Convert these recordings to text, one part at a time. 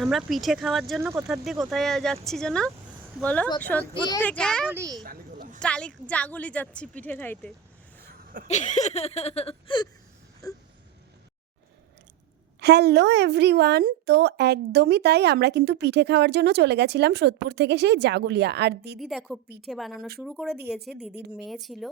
আমরা পিঠে খাওয়ার জন্য কোথায় যাচ্ছি যেন বলো? সোদপুর থেকে জাগুলি যাচ্ছি পিঠে খাইতে। হ্যালো এভরিওয়ান, তো একদমই তাই, আমরা কিন্তু পিঠে খাওয়ার জন্য চলে গেছিলাম সোদপুর থেকে সেই জাগুলিয়া। আর দিদি দেখো পিঠে বানানো শুরু করে দিয়েছে। দিদির মেয়ে ছিল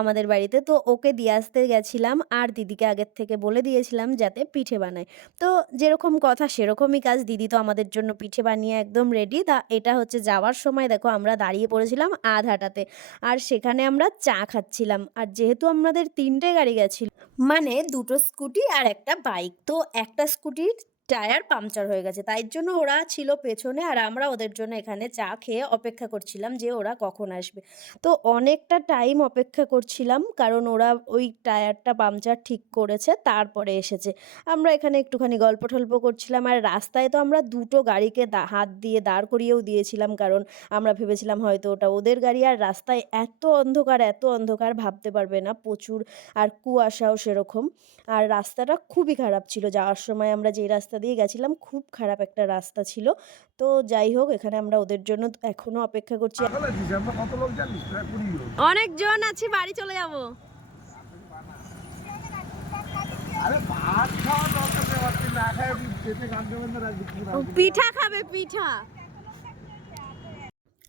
আমাদের বাড়িতে, তো ওকে দিয়ে আসতে গেছিলাম আর দিদিকে আগের থেকে বলে দিয়েছিলাম যাতে পিঠে বানায়। তো যেরকম কথা সেরকমই কাজ, দিদি তো আমাদের জন্য পিঠে বানিয়ে একদম রেডি। তা এটা হচ্ছে যাওয়ার সময় দেখো আমরা দাঁড়িয়ে পড়েছিলাম আধহাটাতে, আর সেখানে আমরা চা খাচ্ছিলাম। আর যেহেতু আমাদের 3টে গাড়ি গেছিল, মানে 2টো স্কুটি আর একটা বাইক, তো একটা স্কুটির টায়ার পাংচার হয়ে গেছে, তাই জন্য ওরা ছিল পেছনে আর আমরা ওদের জন্য এখানে চা খেয়ে অপেক্ষা করছিলাম যে ওরা কখন আসবে। তো অনেকটা টাইম অপেক্ষা করছিলাম, কারণ ওরা ওই টায়ারটা পাংচার ঠিক করেছে তারপরে এসেছে। আমরা এখানে একটুখানি গল্প টল্প করছিলাম, আর রাস্তায় তো আমরা 2টো গাড়িকে হাত দিয়ে দাঁড় করিয়েও দিয়েছিলাম, কারণ আমরা ভেবেছিলাম হয়তো ওটা ওদের গাড়ি। আর রাস্তায় এত অন্ধকার ভাবতে পারবে না, প্রচুর আর কুয়াশাও সেরকম। আর রাস্তাটা খুবই খারাপ ছিল, যাওয়ার সময় আমরা যেই রাস্তা দিয়ে গেছিলাম খুব খারাপ একটা রাস্তা ছিল। তো যাই হোক, এখানে আমরা ওদের জন্য এখনো অপেক্ষা করছি। অনেকজন আছি, বাড়ি চলে যাব। পিঠা খাবে, পিঠা।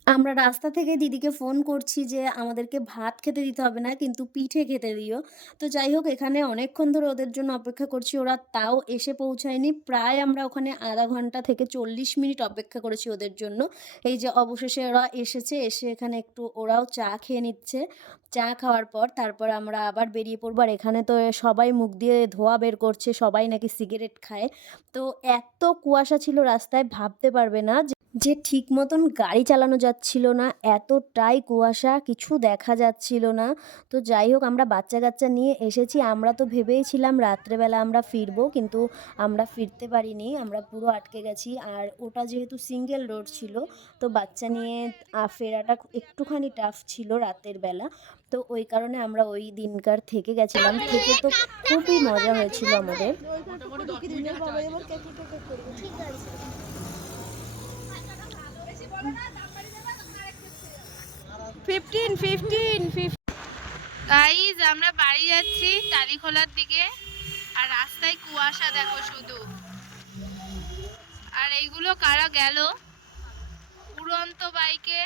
আমরা রাস্তা থেকে দিদিকে ফোন করছি যে আমাদেরকে ভাত খেতে দিতে হবে না, কিন্তু পিঠে খেতে দিও। তো যাই হোক, এখানে অনেকক্ষণ ধরে ওদের জন্য অপেক্ষা করছি, ওরা তাও এসে পৌঁছায়নি। প্রায় আমরা ওখানে আধা ঘন্টা থেকে 40 মিনিট অপেক্ষা করেছি ওদের জন্য। এই যে অবশেষে ওরা এসেছে, এসে এখানে একটু ওরাও চা খেয়ে নিচ্ছে। চা খাওয়ার পর তারপর আমরা আবার বেরিয়ে পড়বো। আর এখানে তো সবাই মুখ দিয়ে ধোঁয়া বের করছে, সবাই নাকি সিগারেট খায়। তো এত কুয়াশা ছিল রাস্তায়, ভাবতে পারবে না যে ঠিক মতন গাড়ি চালানো যাচ্ছিল না, এতটাই কুয়াশা, কিছু দেখা যাচ্ছিল না। তো যাই হোক, আমরা বাচ্চা-কাচ্চা নিয়ে এসেছি। আমরা তো ভেবেইছিলাম রাত্রেবেলা আমরা ফিরবো, কিন্তু আমরা ফিরতে পারিনি, আমরা পুরো আটকে গেছি। আর ওটা যেহেতু সিঙ্গেল রোড ছিল, তো বাচ্চা নিয়ে ফেরাটা একটুখানি টাফ ছিল রাতের বেলা। তো ওই কারণে আমরা ওই দিনকার থেকে গেছিলাম। থেকে তো খুবই মজা হয়েছিল আমাদের। 15 গাইজ আমরা বাড়ি যাচ্ছি টালিখোলার দিকে, আর রাস্তায় কুয়াশা দেখো শুধু। আর এইগুলো কারা গেল উড়ন্ত বাইকে,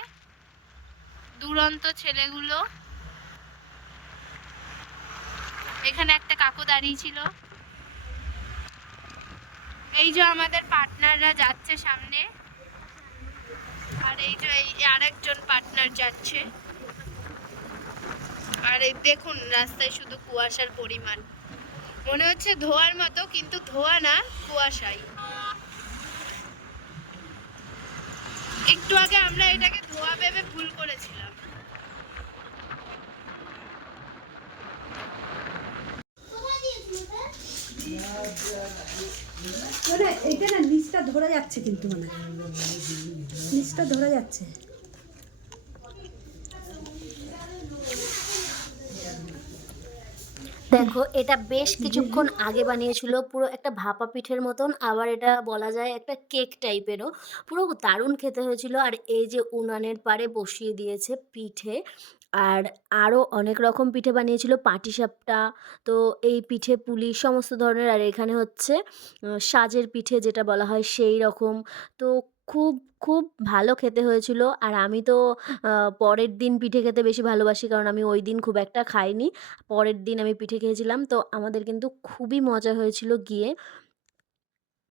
দুরন্ত ছেলেগুলো। এখানে একটা কাকু দাঁড়িয়ে ছিল। এই যে আমাদের পার্টনাররা যাচ্ছে সামনে, আর এই যে আরেকজন পার্টনার যাচ্ছে। আর এই দেখুন রাস্তায় শুধু কুয়াশার পরিমাণ, মনে হচ্ছে ধোঁয়ার মতো, কিন্তু ধোঁয়া না, কুয়াশাই। একটু আগে আমরা এটাকে ধোঁয়া ভেবে ভুল করেছিলাম। এইটা না নিচটা ধরা যাচ্ছে, কিন্তু মানে নিচটা ধরা যাচ্ছে। দেখো, এটা বেশ কিছুক্ষণ আগে বানিয়েছিল, পুরো একটা ভাপা পিঠের মতন, আবার এটা বলা যায় একটা কেক টাইপেরও। পুরো দারুণ খেতে হয়েছিল। আর এই যে উনানের পাড়ে বসিয়ে দিয়েছে পিঠে, আর আরও অনেক রকম পিঠে বানিয়েছিল, পাটিসাপটা, তো এই পিঠে পুলি সমস্ত ধরনের। আর এখানে হচ্ছে সাজের পিঠে যেটা বলা হয় সেই রকম। তো খুব খুব ভালো খেতে হয়েছিল। আর আমি তো পরের দিন পিঠে খেতে বেশি ভালোবাসি, কারণ আমি ওই দিন খুব একটা খাইনি, পরের দিন আমি পিঠে খেয়েছিলাম। তো আমাদের কিন্তু খুবই মজা হয়েছিল গিয়ে।